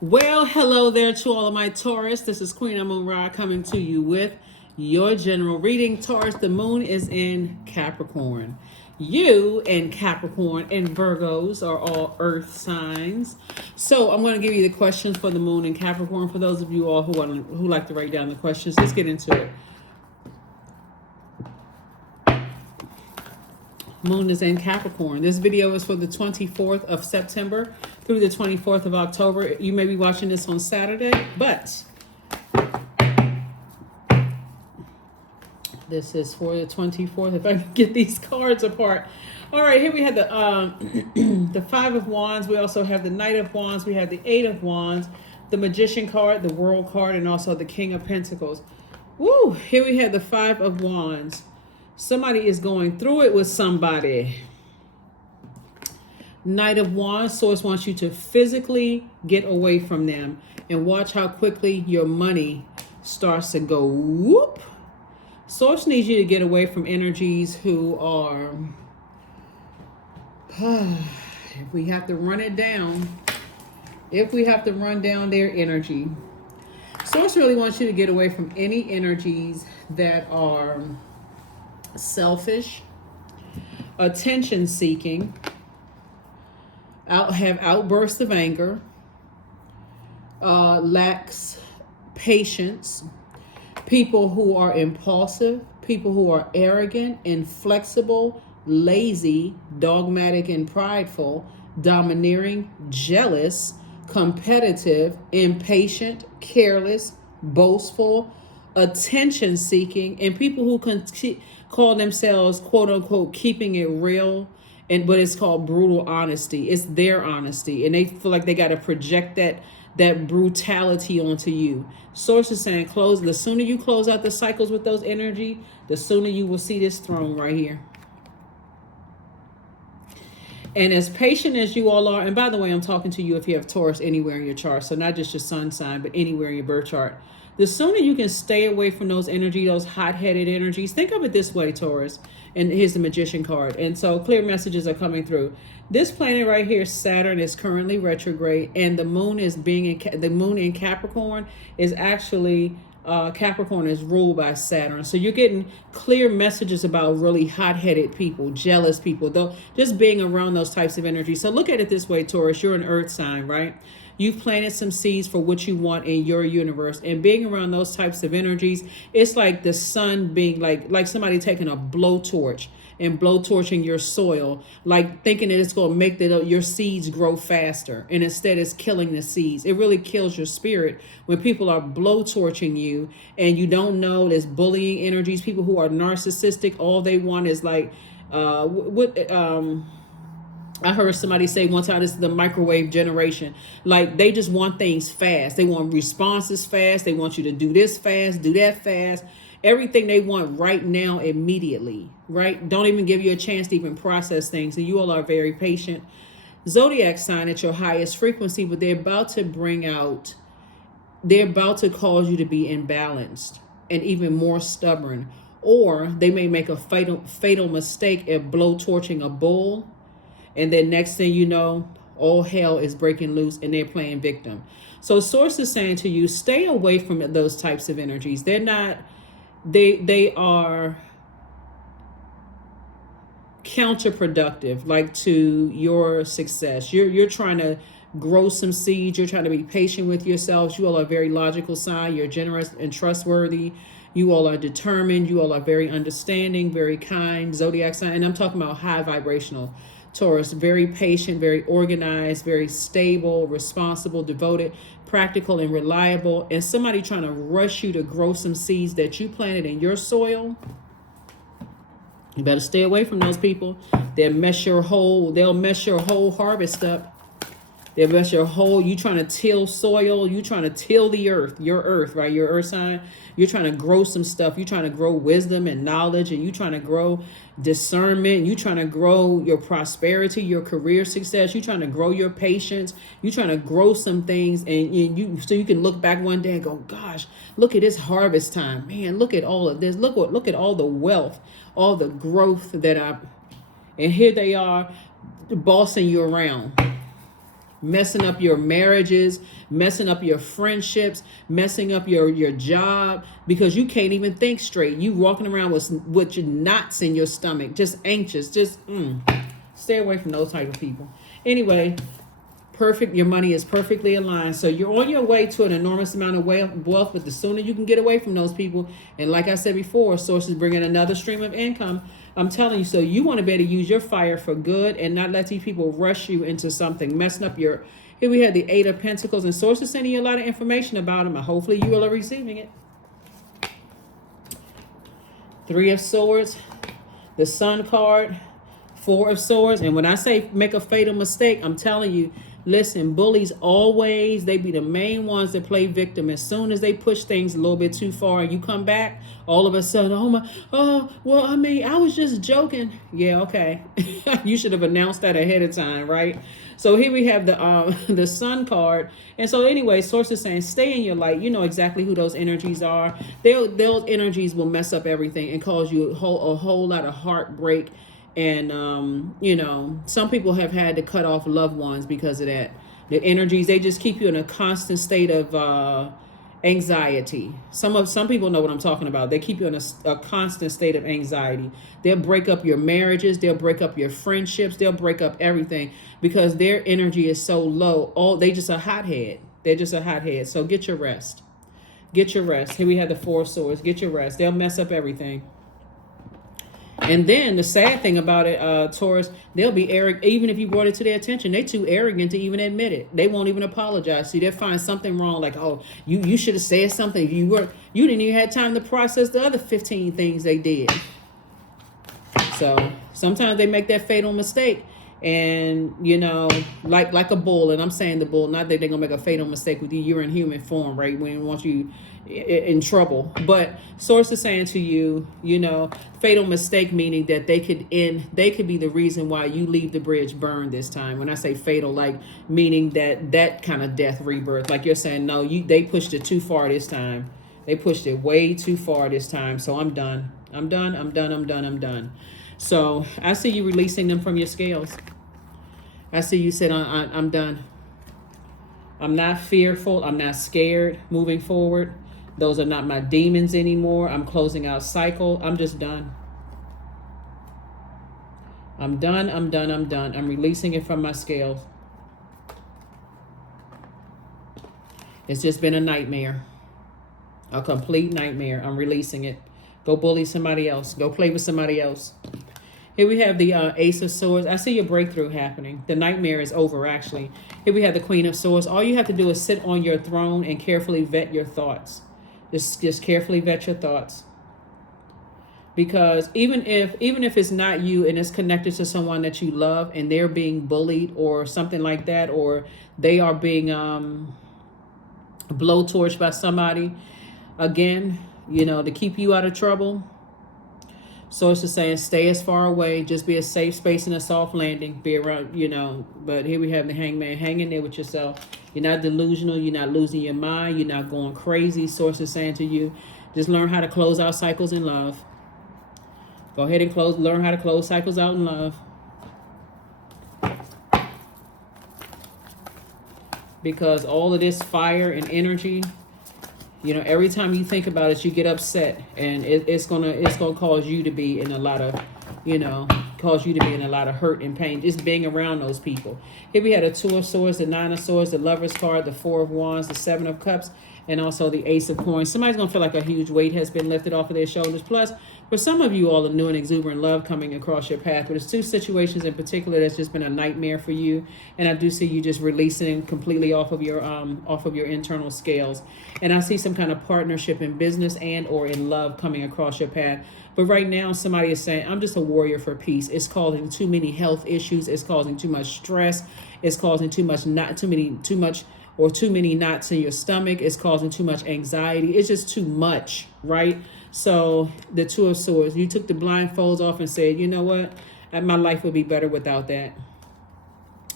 Well, hello there to all of my Taurus. This is Queen Amun Ra coming to you with your general reading. Taurus, the moon is in Capricorn. You and Capricorn and Virgos are all earth signs. So I'm going to give you the questions for the moon and Capricorn. For those of you all who like to write down the questions, let's get into it. Moon is in Capricorn. This video is for the 24th of September through the 24th of October. You may be watching this on Saturday, but this is for the 24th. If I can get these cards apart. All right, here we have the the Five of Wands. We also have the Knight of Wands. We have the Eight of Wands, the Magician card, the World card, and also the King of Pentacles. Woo! Here we have the Five of Wands. Somebody is going through it with somebody. Knight of Wands, Source wants you to physically get away from them and watch how quickly your money starts to go whoop. Source needs you to get away from energies who are, if we have to run it down, if we have to run down their energy. Source really wants you to get away from any energies that are selfish, attention seeking, have outbursts of anger, lacks patience, people who are impulsive, people who are arrogant, inflexible, lazy, dogmatic and prideful, domineering, jealous, competitive, impatient, careless, boastful, attention seeking, and people who can call themselves quote unquote keeping it real, but it's called brutal honesty. It's their honesty, and they feel like they got to project that brutality onto you. Source is saying the sooner you close out the cycles with those energy, the sooner you will see this throne right here. And as patient as you all are, and by the way, I'm talking to you if you have Taurus anywhere in your chart, so not just your sun sign, but anywhere in your birth chart. The sooner you can stay away from those energy, those hot-headed energies. Think of it this way, Taurus. And here's the Magician card. And so clear messages are coming through. This planet right here, Saturn, is currently retrograde, and the moon is the moon in Capricorn is actually Capricorn is ruled by Saturn. So you're getting clear messages about really hot-headed people, jealous people, though, just being around those types of energy. So look at it this way, Taurus. You're an earth sign, right? You've planted some seeds for what you want in your universe, and being around those types of energies, it's like the sun being like somebody taking a blowtorch and blowtorching your soil, like thinking that it's going to make your seeds grow faster, and instead it's killing the seeds. It really kills your spirit when people are blowtorching you and you don't know. There's bullying energies, people who are narcissistic. All they want is I heard somebody say one time, this is the microwave generation. Like, they just want things fast. They want responses fast. They want you to do this fast, do that fast. Everything they want right now, immediately, right? Don't even give you a chance to even process things. And you all are very patient. Zodiac sign at your highest frequency, but they're about to cause you to be imbalanced and even more stubborn. Or they may make a fatal mistake at blowtorching a bull. And then next thing you know, all hell is breaking loose and they're playing victim. So Source is saying to you, stay away from those types of energies. They are counterproductive, like to your success. You're trying to grow some seeds. You're trying to be patient with yourselves. You all are a very logical sign. You're generous and trustworthy. You all are determined. You all are very understanding, very kind. Zodiac sign. And I'm talking about high vibrational Taurus, very patient, very organized, very stable, responsible, devoted, practical, and reliable. And somebody trying to rush you to grow some seeds that you planted in your soil. You better stay away from those people. They'll mess your whole harvest up. They'll mess you trying to till soil, you trying to till the earth, your earth, right? Your earth sign. You're trying to grow some stuff. You're trying to grow wisdom and knowledge, and you're trying to grow discernment. You're trying to grow your prosperity, your career success. You're trying to grow your patience. You're trying to grow some things, so you can look back one day and go, gosh, look at this harvest time. Man, look at all of this. Look at all the wealth, all the growth and here they are bossing you around. messing up your marriages, messing up your friendships, messing up your job, because you can't even think straight. You walking around with your knots in your stomach, just anxious, just stay away from those type of people. Anyway, perfect. Your money is perfectly aligned. So you're on your way to an enormous amount of wealth, but the sooner you can get away from those people, and like I said before, sources bring in another stream of income. I'm telling you, so you want to be able to use your fire for good and not let these people rush you into something, messing up your... Here we have the Eight of Pentacles, and sources sending you a lot of information about them, and hopefully you are receiving it. Three of Swords, the Sun card, Four of Swords, and when I say make a fatal mistake, I'm telling you, listen, bullies always, they be the main ones that play victim. As soon as they push things a little bit too far and you come back, all of a sudden, well, I mean, I was just joking. Yeah, okay. You should have announced that ahead of time, right? So here we have the Sun card. And so anyway, sources saying, stay in your light. You know exactly who those energies are. Those energies will mess up everything and cause you a whole lot of heartbreak. And, some people have had to cut off loved ones because of that. The energies, they just keep you in a constant state of anxiety. Some people know what I'm talking about. They keep you in a constant state of anxiety. They'll break up your marriages. They'll break up your friendships. They'll break up everything because their energy is so low. They just a hothead. They're just a hothead. So get your rest. Get your rest. Here we have the Four of Swords. Get your rest. They'll mess up everything. And then the sad thing about it, Taurus, they'll be arrogant. Even if you brought it to their attention, they're too arrogant to even admit it. They won't even apologize. See, they'll find something wrong, like, oh, you should have said something. You didn't even have time to process the other 15 things they did. So sometimes they make that fatal mistake. And, like a bull, and I'm saying the bull, not that they're going to make a fatal mistake with you. You're in human form, right? We don't want you in trouble. But source is saying to you, fatal mistake, meaning that they could be the reason why you leave the bridge burned this time. When I say fatal, like meaning that kind of death rebirth, like you're saying, no, they pushed it too far this time. They pushed it way too far this time. So I'm done. I'm done. So I see you releasing them from your scales. I see you said, I'm done. I'm not fearful. I'm not scared moving forward. Those are not my demons anymore. I'm closing out cycle. I'm just done. I'm done. I'm releasing it from my scales. It's just been a nightmare. A complete nightmare. I'm releasing it. Go bully somebody else. Go play with somebody else. Here we have the Ace of Swords. I see your breakthrough happening. The nightmare is over, actually. Here we have the Queen of Swords. All you have to do is sit on your throne and carefully vet your thoughts. Just carefully vet your thoughts. Because even if it's not you and it's connected to someone that you love and they're being bullied or something like that, or they are being blowtorched by somebody, again, to keep you out of trouble. So it's just saying, stay as far away, just be a safe space and a soft landing, be around, but here we have the Hangman. Hang in there with yourself. You're not delusional. You're not losing your mind. You're not going crazy. Source is saying to you, just learn how to close out cycles in love. Go ahead and learn how to close cycles out in love. Because all of this fire and energy, every time you think about it, you get upset, and it's gonna cause you to be in a lot of, hurt and pain just being around those people. Here we had a Two of Swords, the Nine of Swords, the Lover's card, the Four of Wands, the Seven of Cups, and also the Ace of Coins. Somebody's gonna feel like a huge weight has been lifted off of their shoulders. Plus, for some of you all, a new and exuberant love coming across your path. But there's two situations in particular that's just been a nightmare for you, and I do see you just releasing completely off of your internal scales. And I see some kind of partnership in business and or in love coming across your path. But right now, somebody is saying, I'm just a warrior for peace. It's causing too many health issues. It's causing too much stress. It's causing too many knots in your stomach. It's causing too much anxiety. It's just too much, right? So the Two of Swords, you took the blindfolds off and said, you know what? My life would be better without that.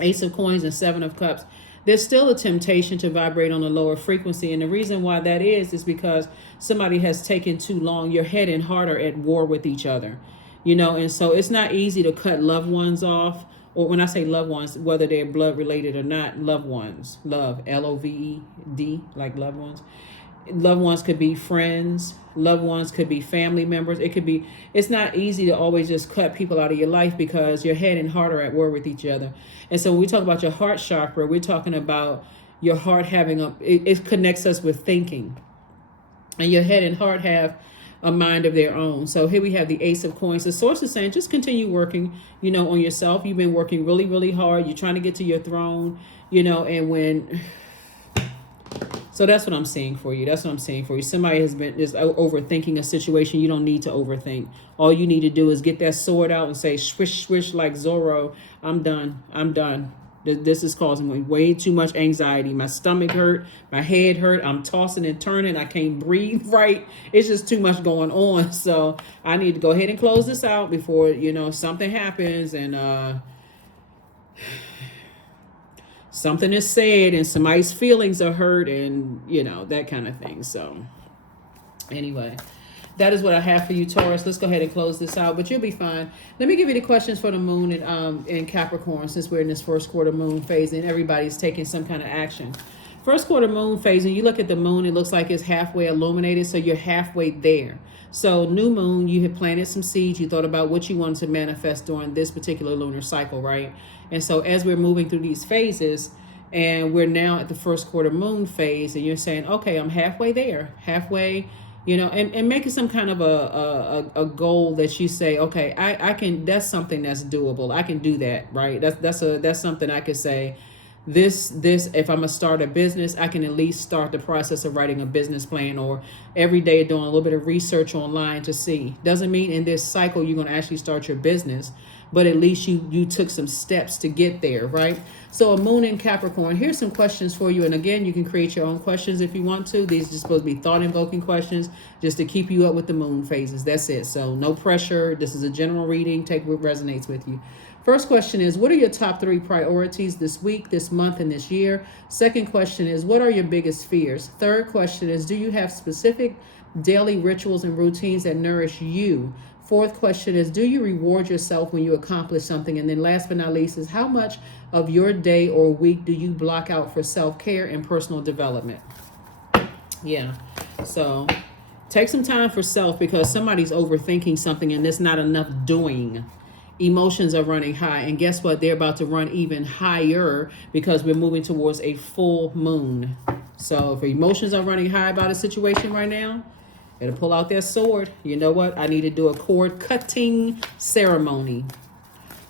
Ace of Coins and Seven of Cups. There's still a temptation to vibrate on a lower frequency. And the reason why that is because somebody has taken too long. Your head and heart are at war with each other, and so it's not easy to cut loved ones off or when I say loved ones, whether they're blood related or not, loved ones, love, LOVED, like loved ones. Loved ones could be friends. Loved ones could be family members. It could be, it's not easy to always just cut people out of your life because your head and heart are at war with each other. And so when we talk about your heart chakra, we're talking about your heart having it connects us with thinking. And your head and heart have a mind of their own. So here we have the Ace of Coins. The source is saying just continue working, on yourself. You've been working really, really hard. You're trying to get to your throne, and when... So that's what I'm saying for you. That's what I'm saying for you. Somebody has been just overthinking a situation. You don't need to overthink. All you need to do is get that sword out and say, swish, swish, like Zorro. I'm done. I'm done. This is causing me way too much anxiety. My stomach hurt. My head hurt. I'm tossing and turning. I can't breathe right. It's just too much going on. So I need to go ahead and close this out before, something happens and something is said and somebody's feelings are hurt and, that kind of thing. So anyway, that is what I have for you, Taurus. Let's go ahead and close this out, but you'll be fine. Let me give you the questions for the moon in Capricorn, since we're in this first quarter moon phase and everybody's taking some kind of action. First quarter moon phase, and you look at the moon, it looks like it's halfway illuminated. So you're halfway there. So new moon, you had planted some seeds. You thought about what you wanted to manifest during this particular lunar cycle, right? And so as we're moving through these phases, and we're now at the first quarter moon phase, and you're saying, okay, I'm halfway there, halfway, and making some kind of a goal that you say, okay, I can, that's something that's doable. I can do that, right? That's something I could say, this, if I'm gonna start a business, I can at least start the process of writing a business plan, or every day doing a little bit of research online to see. Doesn't mean in this cycle you're gonna actually start your business, but at least you took some steps to get there, right? So a moon in Capricorn, here's some questions for you. And again, you can create your own questions if you want to. These are just supposed to be thought-invoking questions just to keep you up with the moon phases. That's it. So no pressure. This is a general reading. Take what resonates with you. First question is, what are your top 3 priorities this week, this month, and this year? Second question is, what are your biggest fears? Third question is, do you have specific daily rituals and routines that nourish you? Fourth question is, do you reward yourself when you accomplish something? And then last but not least is, how much of your day or week do you block out for self-care and personal development? Yeah. So take some time for self, because somebody's overthinking something and there's not enough doing. Emotions are running high, and guess what? They're about to run even higher because we're moving towards a full moon. So if emotions are running high about a situation right now, it'll pull out their sword. You know what? I need to do a cord cutting ceremony.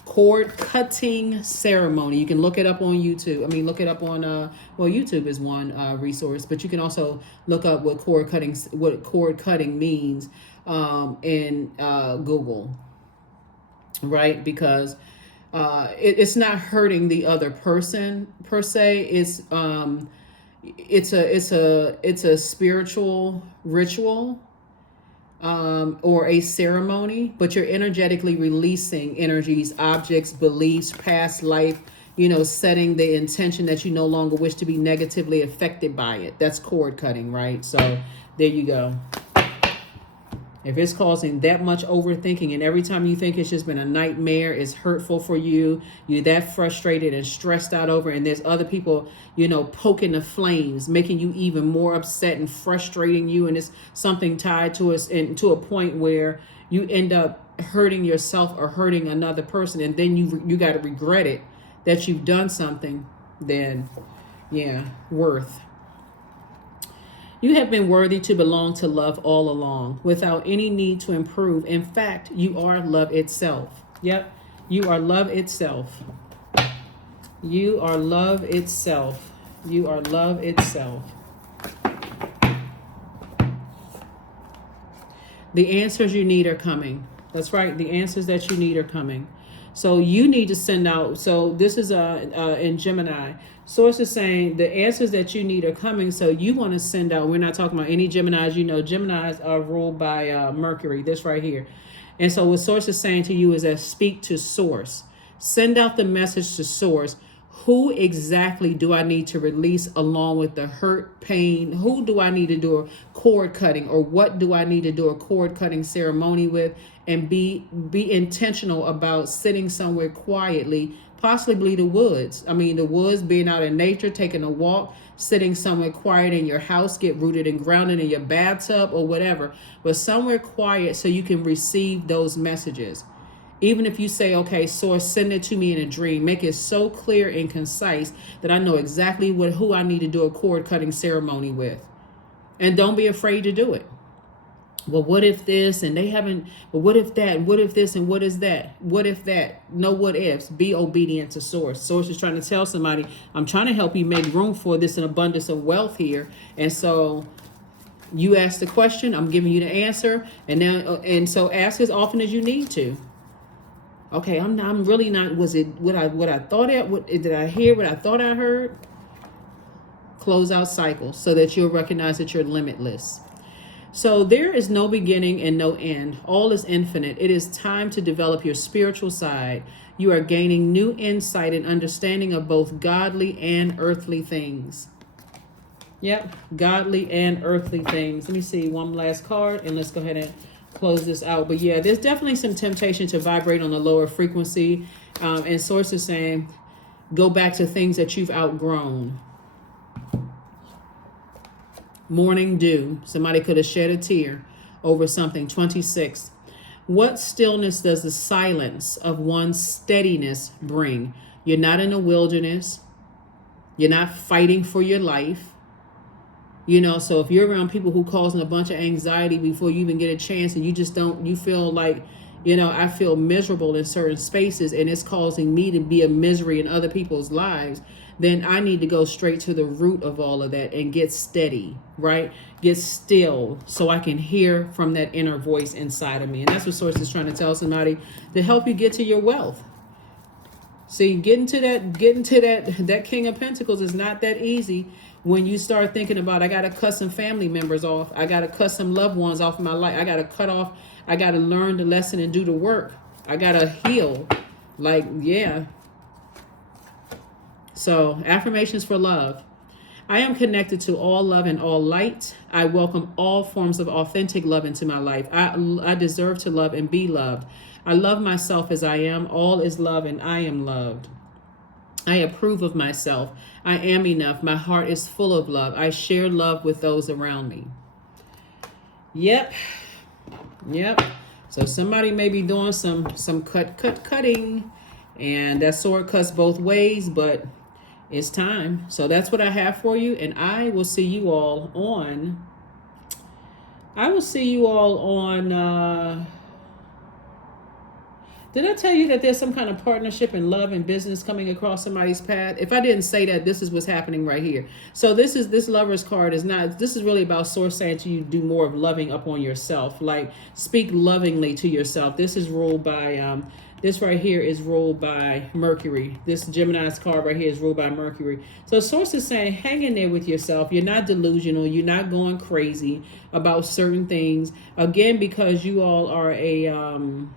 Cord cutting ceremony. You can look it up on YouTube. I mean, look it up on YouTube is one resource, but you can also look up what cord cutting means in Google, right? Because it's not hurting the other person per se. It's a spiritual ritual or a ceremony, but you're energetically releasing energies, objects, beliefs, past life, setting the intention that you no longer wish to be negatively affected by it. That's cord cutting, right? So there you go. If it's causing that much overthinking, and every time you think it's just been a nightmare, it's hurtful for you, you're that frustrated and stressed out over, and there's other people, poking the flames, making you even more upset and frustrating you, and it's something tied to us and to a point where you end up hurting yourself or hurting another person, and then you got to regret it that you've done something, then worth. You have been worthy to belong to love all along, without any need to improve. In fact, you are love itself. Yep, you are love itself. You are love itself. You are love itself. The answers you need are coming. That's right. The answers that you need are coming. So you need to send out. So this is in Gemini. Source is saying the answers that you need are coming. So you want to send out. We're not talking about any Geminis. Geminis are ruled by Mercury. This right here. And so what Source is saying to you is that speak to Source. Send out the message to Source. Who exactly do I need to release along with the hurt, pain? Who do I need to do a cord cutting, or what do I need to do a cord cutting ceremony with? And be intentional about sitting somewhere quietly, possibly the woods. I mean, the woods, being out in nature, taking a walk, sitting somewhere quiet in your house, get rooted and grounded in your bathtub or whatever, but somewhere quiet so you can receive those messages. Even if you say, okay, Source, send it to me in a dream, make it so clear and concise that I know exactly who I need to do a cord cutting ceremony with. And don't be afraid to do it. Well, what if this and they haven't, but what if that, and what if this and what is that? What if that? No what ifs. Be obedient to Source. Source is trying to tell somebody, I'm trying to help you make room for this, an abundance of wealth here. And so you ask the question, I'm giving you the answer. And so ask as often as you need to. Okay, I'm really not, was it what I thought it, what did I hear what I thought I heard? Close out cycles so that you'll recognize that you're limitless. So there is no beginning and no end. All is infinite. It is time to develop your spiritual side. You are gaining new insight and understanding of both godly and earthly things. Yep, godly and earthly things. Let me see one last card and let's go ahead and close this out. But yeah, there's definitely some temptation to vibrate on a lower frequency. And Source is saying, go back to things that you've outgrown. Morning dew. Somebody could have shed a tear over something. 26. What stillness does the silence of one's steadiness bring? You're not in a wilderness. You're not fighting for your life. You know, so if you're around people who causing a bunch of anxiety before you even get a chance and you just don't, you feel like, you know, I feel miserable in certain spaces and it's causing me to be a misery in other people's lives, then I need to go straight to the root of all of that and get steady, right? Get still so I can hear from that inner voice inside of me. And that's what Source is trying to tell somebody, to help you get to your wealth. See, getting to that King of Pentacles is not that easy when you start thinking about, I got to cut some family members off. I got to cut some loved ones off my life. I got to learn the lesson and do the work. I got to heal. Like, yeah. So, affirmations for love. I am connected to all love and all light. I welcome all forms of authentic love into my life. I deserve to love and be loved. I love myself as I am. All is love and I am loved. I approve of myself. I am enough. My heart is full of love. I share love with those around me. Yep. So somebody may be doing some cutting, and that sword cuts both ways, but it's time. So that's what I have for you, and I will see you all on. Did I tell you that there's some kind of partnership in love and business coming across somebody's path? If I didn't say that, this is what's happening right here. So this Lover's card is not, this is really about Source saying to you, do more of loving up on yourself. Like, speak lovingly to yourself. This is ruled by, this right here is ruled by Mercury. This Gemini's card right here is ruled by Mercury. So Source is saying, hang in there with yourself. You're not delusional. You're not going crazy about certain things. Again, because you all are a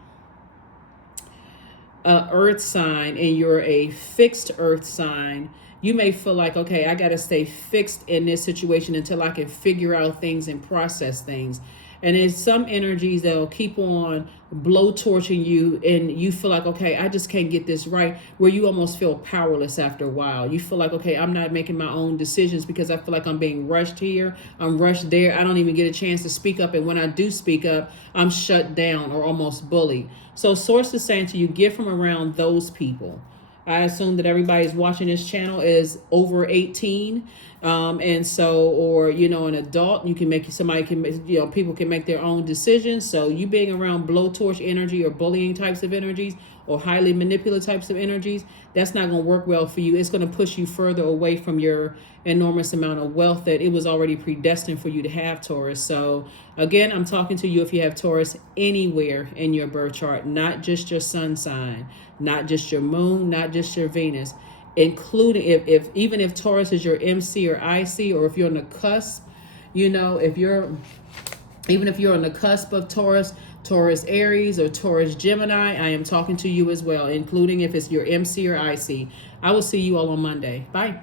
earth sign and you're a fixed earth sign, you may feel like, okay, I got to stay fixed in this situation until I can figure out things and process things. And there's some energies that'll keep on blowtorching you, and you feel like, okay, I just can't get this right, where you almost feel powerless after a while. You feel like, okay, I'm not making my own decisions because I feel like I'm being rushed here, I'm rushed there. I don't even get a chance to speak up. And when I do speak up, I'm shut down or almost bullied. So Source is saying to you, get from around those people. I assume that everybody's watching this channel is over 18. And so, or, you know, an adult, you can make, somebody can, you know, people can make their own decisions. So you being around blowtorch energy or bullying types of energies or highly manipulative types of energies, that's not going to work well for you. It's going to push you further away from your enormous amount of wealth that it was already predestined for you to have, Taurus. So again, I'm talking to you if you have Taurus anywhere in your birth chart, not just your sun sign, not just your moon, not just your Venus, including even if Taurus is your MC or IC, or if you're on the cusp, you know, even if you're on the cusp of Taurus Aries, or Taurus Gemini, I am talking to you as well, including if it's your MC or IC. I will see you all on Monday. Bye.